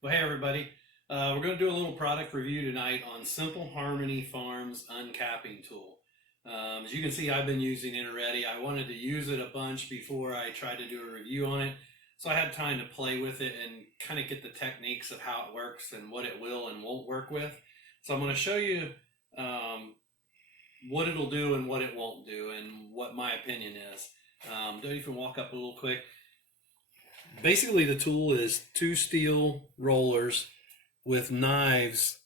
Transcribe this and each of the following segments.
Well, hey everybody. We're going to do a little product review tonight on Simple Harmony Farms Uncapping Tool. As you can see, I've been using it already. I wanted to use it a bunch before I tried to do a review on it. So I had time to play with it and kind of get the techniques of how it works and what it will and won't work with. So I'm going to show you um, what it'll do and what it won't do and what my opinion is. Don't even walk up a little quick. Basically, the tool is two steel rollers with knives,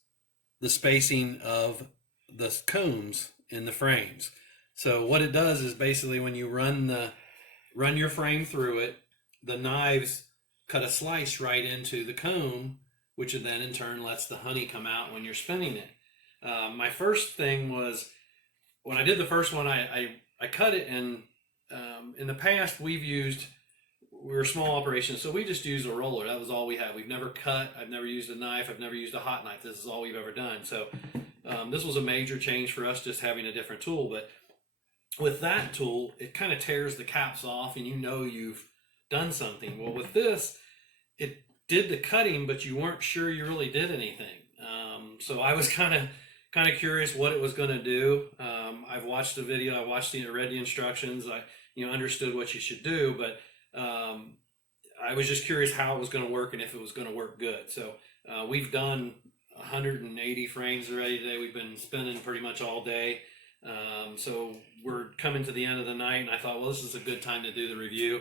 the spacing of the combs in the frames. So what it does is basically when you run your frame through it, the knives cut a slice right into the comb, which then in turn lets the honey come out when you're spinning it. My first thing was when I did the first one, I cut it, and in the past we're a small operation, so we just used a roller. That was all we had. We've never cut. I've never used a knife. I've never used a hot knife. This is all we've ever done. So this was a major change for us, just having a different tool. But with that tool, it kind of tears the caps off, and you know you've done something. Well, with this, it did the cutting, but you weren't sure you really did anything. So I was kind of curious what it was going to do. I've watched the video. I read the instructions. I understood what you should do, but I was just curious how it was going to work and if it was going to work good. So we've done 180 frames already today. We've been spinning pretty much all day. So we're coming to the end of the night, and I thought, well, this is a good time to do the review.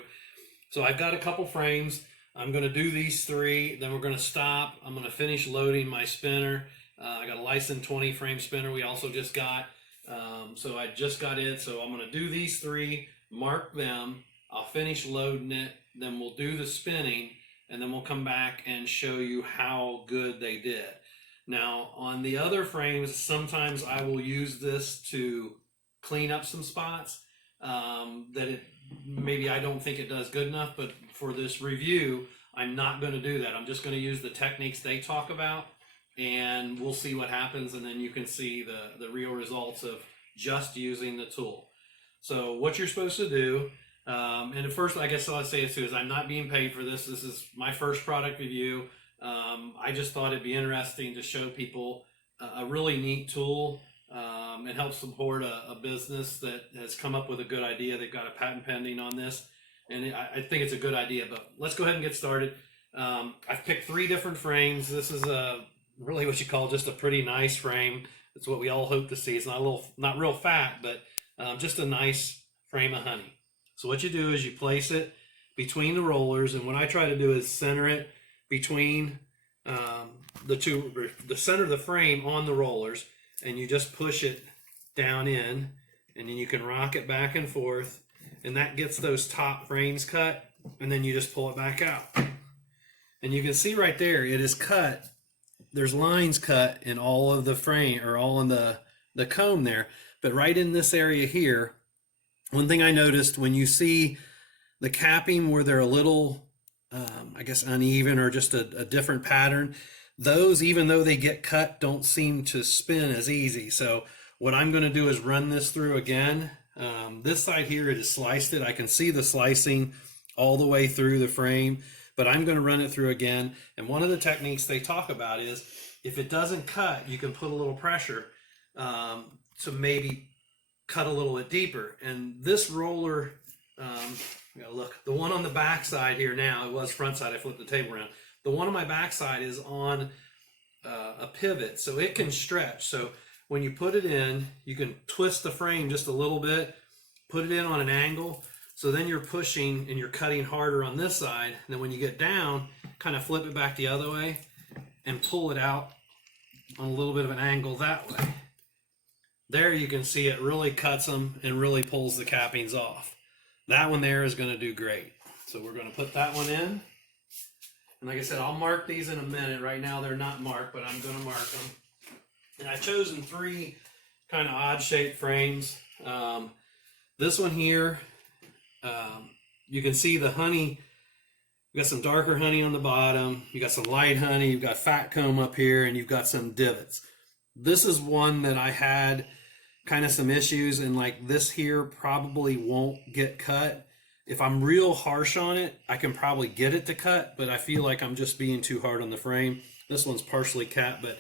So I've got a couple frames. I'm going to do these three, then we're going to stop. I'm going to finish loading my spinner. I got a licensed 20 frame spinner we also just got. So I just got it. So I'm going to do these three, mark them. I'll finish loading it, then we'll do the spinning, and then we'll come back and show you how good they did. Now, on the other frames, sometimes I will use this to clean up some spots that maybe I don't think it does good enough, but for this review, I'm not going to do that. I'm just going to use the techniques they talk about, and we'll see what happens, and then you can see the real results of just using the tool. So what you're supposed to do, and at first, I guess I'll say it too, is I'm not being paid for this. This is my first product review. I just thought it'd be interesting to show people a really neat tool and help support a business that has come up with a good idea. They've got a patent pending on this, and I think it's a good idea. But let's go ahead and get started. I've picked three different frames. This is really what you call just a pretty nice frame. It's what we all hope to see. It's not real fat, but just a nice frame of honey. So what you do is you place it between the rollers, and what I try to do is center it between the center of the frame on the rollers, and you just push it down in, and then you can rock it back and forth, and that gets those top frames cut, and then you just pull it back out. And you can see right there, it is cut. There's lines cut in all of the frame, or all in the comb there, but right in this area here, one thing I noticed when you see the capping where they're a little, I guess, uneven or just a different pattern, those, even though they get cut, don't seem to spin as easy. So what I'm going to do is run this through again. This side here, it is sliced it. I can see the slicing all the way through the frame, but I'm going to run it through again. And one of the techniques they talk about is if it doesn't cut, you can put a little pressure to maybe cut a little bit deeper. And this roller, look, the one on the back side here now, it was front side, I flipped the table around. The one on my back side is on a pivot, so it can stretch. So when you put it in, you can twist the frame just a little bit, put it in on an angle, so then you're pushing and you're cutting harder on this side. And then when you get down, kind of flip it back the other way and pull it out on a little bit of an angle that way. There you can see it really cuts them and really pulls the cappings off. That one there is going to do great. So we're going to put that one in. And like I said, I'll mark these in a minute. Right now they're not marked, but I'm going to mark them. And I've chosen three kind of odd shaped frames. This one here, you can see the honey. You got some darker honey on the bottom. You got some light honey. You've got fat comb up here, and you've got some divots. This is one that I had kind of some issues, and like this here probably won't get cut. If I'm real harsh on it, I can probably get it to cut, but I feel like I'm just being too hard on the frame. This one's partially cut, but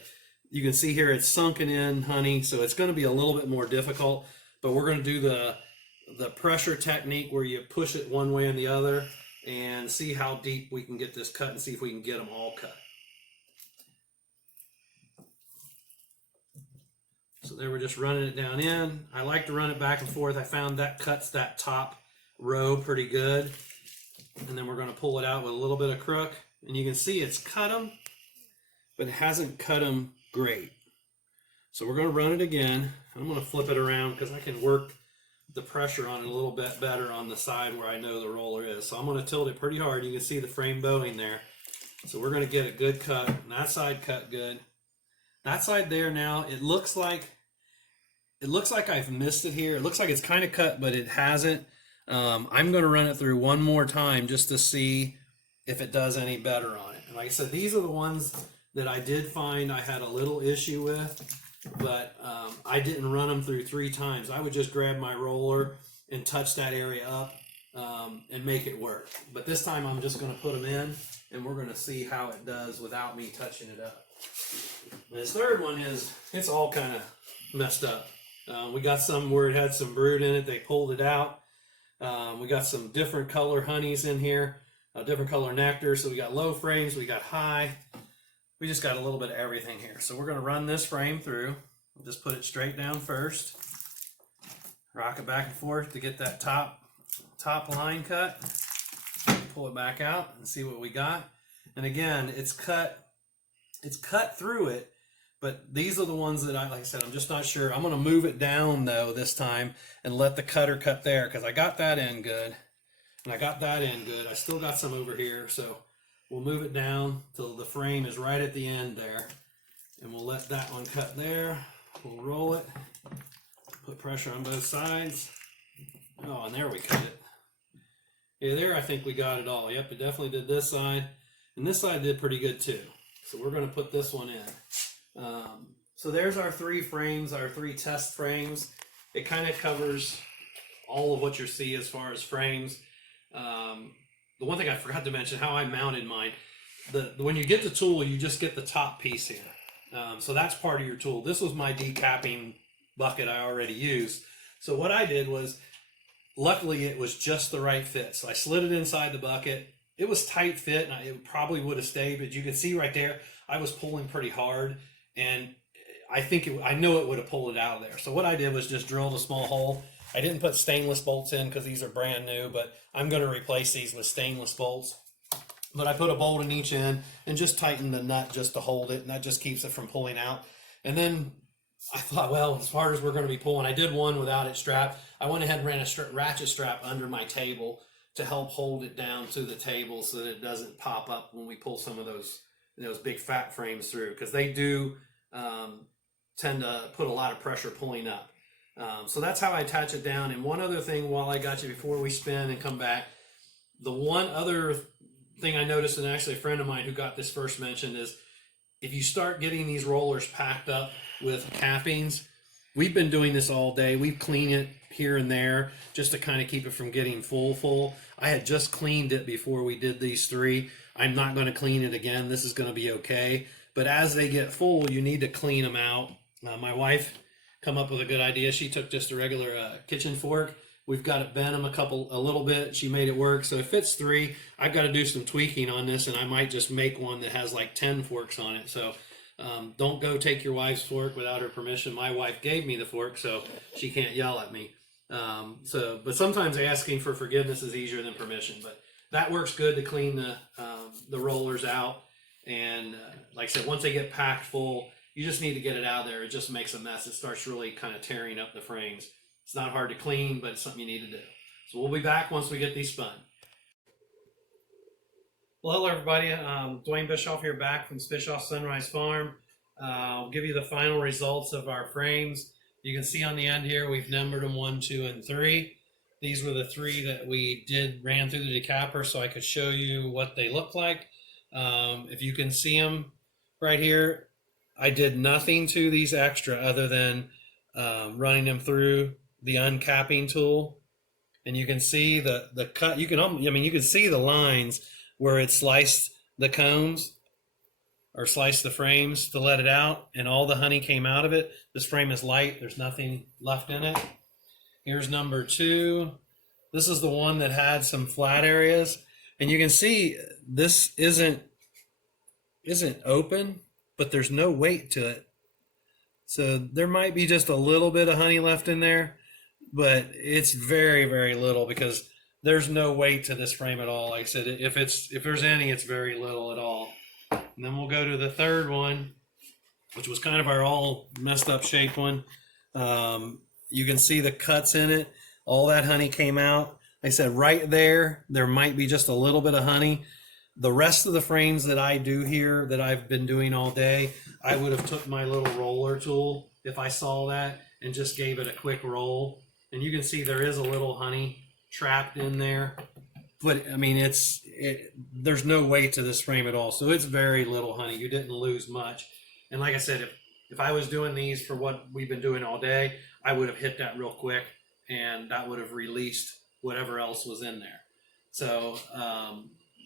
you can see here it's sunken in, honey, so it's going to be a little bit more difficult, but we're going to do the pressure technique where you push it one way and the other and see how deep we can get this cut and see if we can get them all cut. So there we're just running it down in. I like to run it back and forth. I found that cuts that top row pretty good. And then we're going to pull it out with a little bit of crook. And you can see it's cut them, but it hasn't cut them great. So we're going to run it again. I'm going to flip it around because I can work the pressure on it a little bit better on the side where I know the roller is. So I'm going to tilt it pretty hard. You can see the frame bowing there. So we're going to get a good cut. And that side cut good. That side there now, it looks like I've missed it here. It looks like it's kind of cut, but it hasn't. I'm going to run it through one more time just to see if it does any better on it. And like I said, these are the ones that I did find I had a little issue with, but I didn't run them through 3 times. I would just grab my roller and touch that area up and make it work. But this time I'm just going to put them in, and we're going to see how it does without me touching it up. This third one it's all kind of messed up. We got some where it had some brood in it. They pulled it out. We got some different color honeys in here, different color nectar. So we got low frames, we got high. We just got a little bit of everything here. So we're going to run this frame through. Just put it straight down first. Rock it back and forth to get that top line cut. Pull it back out and see what we got. And again, it's cut through it, but these are the ones that like I said, I'm just not sure. I'm going to move it down though this time and let the cutter cut there, because I got that in good and I got that in good. I still got some over here, so we'll move it down till the frame is right at the end there, and we'll let that one cut there. We'll roll it, put pressure on both sides. Oh, and there we cut it. Yeah, there I think we got it all. Yep, it definitely did this side, and this side did pretty good too. So we're going to put this one in. So there's our 3 frames, our 3 test frames. It kind of covers all of what you see as far as frames. The one thing I forgot to mention, how I mounted mine. When you get the tool, you just get the top piece here. So that's part of your tool. This was my decapping bucket I already used. So what I did was, luckily it was just the right fit. So I slid it inside the bucket. It was tight fit, and it probably would have stayed, but you can see right there, I was pulling pretty hard, and I know it would have pulled it out of there. So what I did was just drilled a small hole. I didn't put stainless bolts in because these are brand new, but I'm going to replace these with stainless bolts. But I put a bolt in each end and just tightened the nut just to hold it, and that just keeps it from pulling out. And then I thought, well, as far as we're going to be pulling, I did one without it strapped. I went ahead and ran a ratchet strap under my table to help hold it down to the table so that it doesn't pop up when we pull some of those big fat frames through, because they do tend to put a lot of pressure pulling up. So that's how I attach it down. And one other thing while I got you before we spin and come back, the one other thing I noticed, and actually a friend of mine who got this first mentioned, is if you start getting these rollers packed up with cappings, we've been doing this all day. We've cleaned it here and there just to kind of keep it from getting full. I had just cleaned it before we did these 3. I'm not going to clean it again. This is going to be okay. But as they get full, you need to clean them out. My wife come up with a good idea. She took just a regular kitchen fork. We've got it bent them a little bit. She made it work. So it fits 3. I've got to do some tweaking on this, and I might just make one that has like 10 forks on it. So don't go take your wife's fork without her permission. My wife gave me the fork, so she can't yell at me. But sometimes asking for forgiveness is easier than permission. But that works good to clean the rollers out. And like I said, once they get packed full, you just need to get it out of there. It just makes a mess. It starts really kind of tearing up the frames. It's not hard to clean, but it's something you need to do. So we'll be back once we get these spun. Well, hello everybody. Dwayne Bischoff here, back from Bischoff Sunrise Farm. I'll give you the final results of our frames. You can see on the end here, we've numbered them 1, 2, and 3. These were the 3 that we ran through the decapper so I could show you what they look like. If you can see them right here, I did nothing to these extra other than running them through the uncapping tool. and you can see the cut. You can, I mean, you can see the lines where it sliced the combs or sliced the frames to let it out, and all the honey came out of it. This frame is light. There's nothing left in it. Here's number two. This is the one that had some flat areas, and you can see this isn't open, but there's no weight to it. So there might be just a little bit of honey left in there, but it's very, very little because there's no weight to this frame at all. Like I said, if there's any, it's very little at all. And then we'll go to the third one, which was kind of our all messed up shaped one. You can see the cuts in it. All that honey came out. Like I said, right there might be just a little bit of honey. The rest of the frames that I do here that I've been doing all day, I would have took my little roller tool if I saw that and just gave it a quick roll. And you can see there is a little honey trapped in there. But I mean, there's no weight to this frame at all. So it's very little honey. You didn't lose much. And like I said, if I was doing these for what we've been doing all day, I would have hit that real quick and that would have released whatever else was in there. So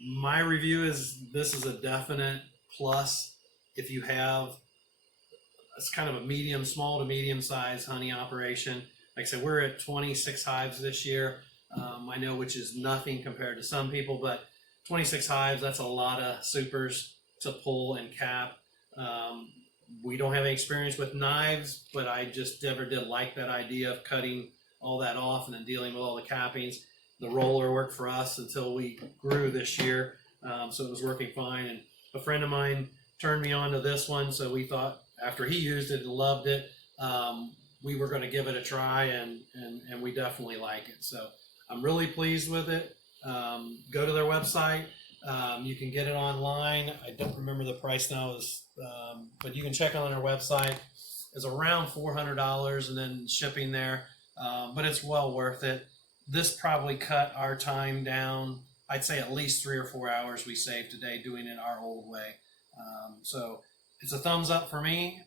my review is this is a definite plus if you have, it's kind of a small to medium size honey operation. Like I said, we're at 26 hives this year. I know, which is nothing compared to some people, but 26 hives, that's a lot of supers to pull and cap. We don't have any experience with knives, but I just never did like that idea of cutting all that off and then dealing with all the cappings. The roller worked for us until we grew this year, so it was working fine. And a friend of mine turned me on to this one, so we thought after he used it and loved it, we were going to give it a try, and we definitely like it. So I'm really pleased with it. Go to their website. You can get it online. I don't remember the price now, but you can check on their website. It's around $400 and then shipping there, but it's well worth it. This probably cut our time down. I'd say at least 3 or 4 hours we saved today doing it our old way. So it's a thumbs up for me.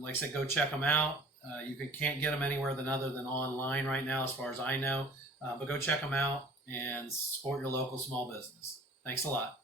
Like I said, go check them out. You can't get them anywhere other than online right now, as far as I know. But go check them out and support your local small business. Thanks a lot.